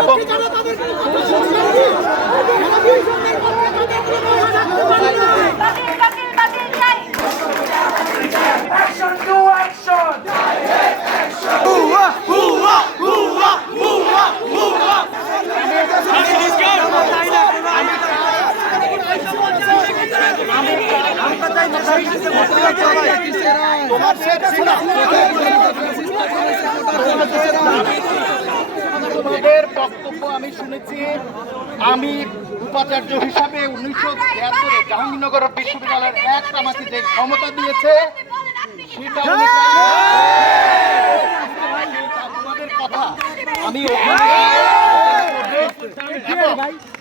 এবং তোমাদের বক্তব্য আমি শুনেছি। আমি উপাচার্য হিসাবে 1973 জাহাঙ্গীরনগর বিশ্ববিদ্যালয়ের অ্যাক্ট আমাকে যে ক্ষমতা দিয়েছে সেটা তোমাদের কথা আমি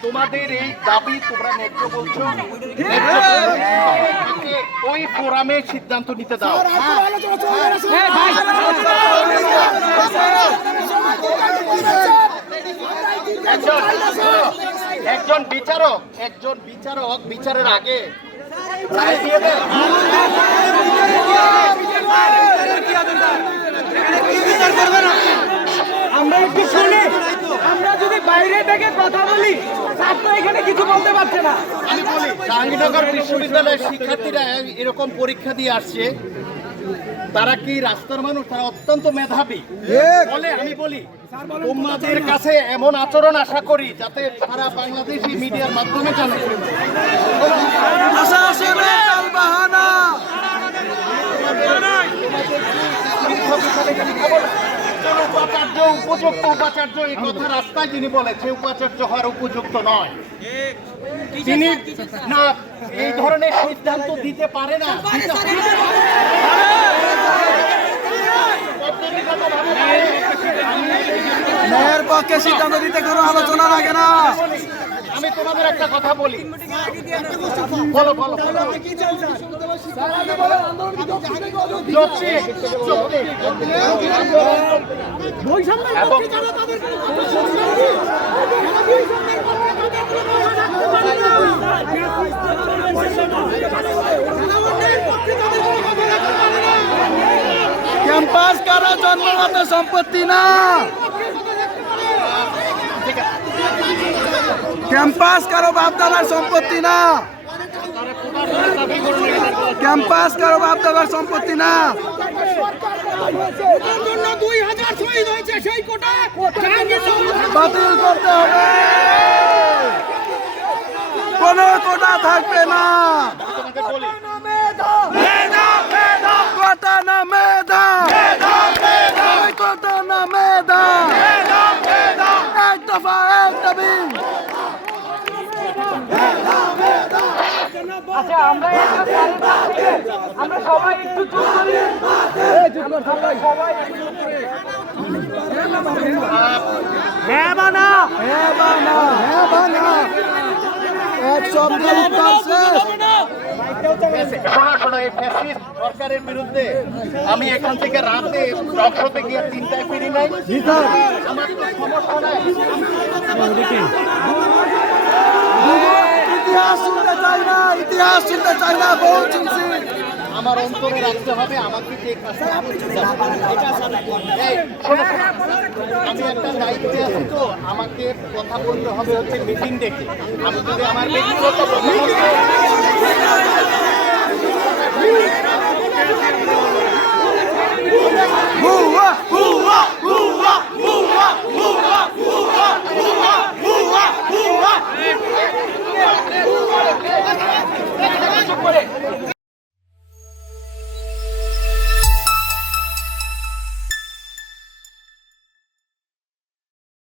তোমাদের এই দাবি তোমরা ন্যায্য বলছো, ওই ফোরামে সিদ্ধান্ত নিতে দাও। একজন বিচারক বিচারের আগে রায় দিয়ে দেয়। আমরা একটু শুনি, আমরা যদি বাইরে থেকে কথা বলি ছাত্র এখানে কিছু বলতে পারছে না। আমি বলি, জাহাঙ্গীরনগর বিশ্ববিদ্যালয়ের শিক্ষার্থীরা এরকম পরীক্ষা দিয়ে আসছে, তারা কি রাস্তার মানুষ? তারা অত্যন্ত মেধাবী বলে। আমি বলি তোমাদের কাছে এমন আচরণ আশা করি যাতে সারা বাংলাদেশি মিডিয়ার মাধ্যমে জানে। উপাচার্য উপযুক্ত উপাচার্য এই কথা রাস্তায় যিনি বলেছে উপাচার্য হওয়ার উপযুক্ত নয়, তিনি না এই ধরনের সিদ্ধান্ত দিতে পারে না। মেয়ের পক্ষে সিদ্ধান্ত দিতে কোনো আলোচনা লাগে না। আমি তোমাদের একটা কথা বলি, বলো বলো ক্যাম্পাস কারো জন্মগত সম্পত্তি না, ক্যাম্পাস কারো বাপদাদার সম্পত্তি না, ক্যাম্পাস কারো বাপদাদার সম্পত্তি না। 2000 শহীদ হয়েছে, সেই কোটা বাতিল করতে হবে, কোনো কোটা থাকবে না। কোটা না মেধা, কোটা না মেধা, এক দফা এক দাবি। আচ্ছা, আমরা সবাই একটু চুপ করি, হ্যাঁ বানা, হ্যাঁ বানা, হ্যাঁ বানা, এক শব্দ উত্তর শেষ। শোনো, এই ফ্যাসিস্ট সরকারের বিরুদ্ধে আমি এখান থেকে রাতে রক্সতে গিয়ে 3টায় ফিরি নাই। আমার তো সমস্যা নাই। ইতিহাস শুনতে চাই না, ইতিহাস শুনতে চাই না, বহু শুনছি। আমার অন্তরে রাখতে হবে আমাকে যে কাজটা আমি একটা দায়িত্বে আছি, তো আমাকে কথা বলতে হবে হচ্ছে মিটিং ডেকে। আমি যদি আমার ব্যক্তিগত হুয়া হুয়া হুয়া হুয়া হুয়া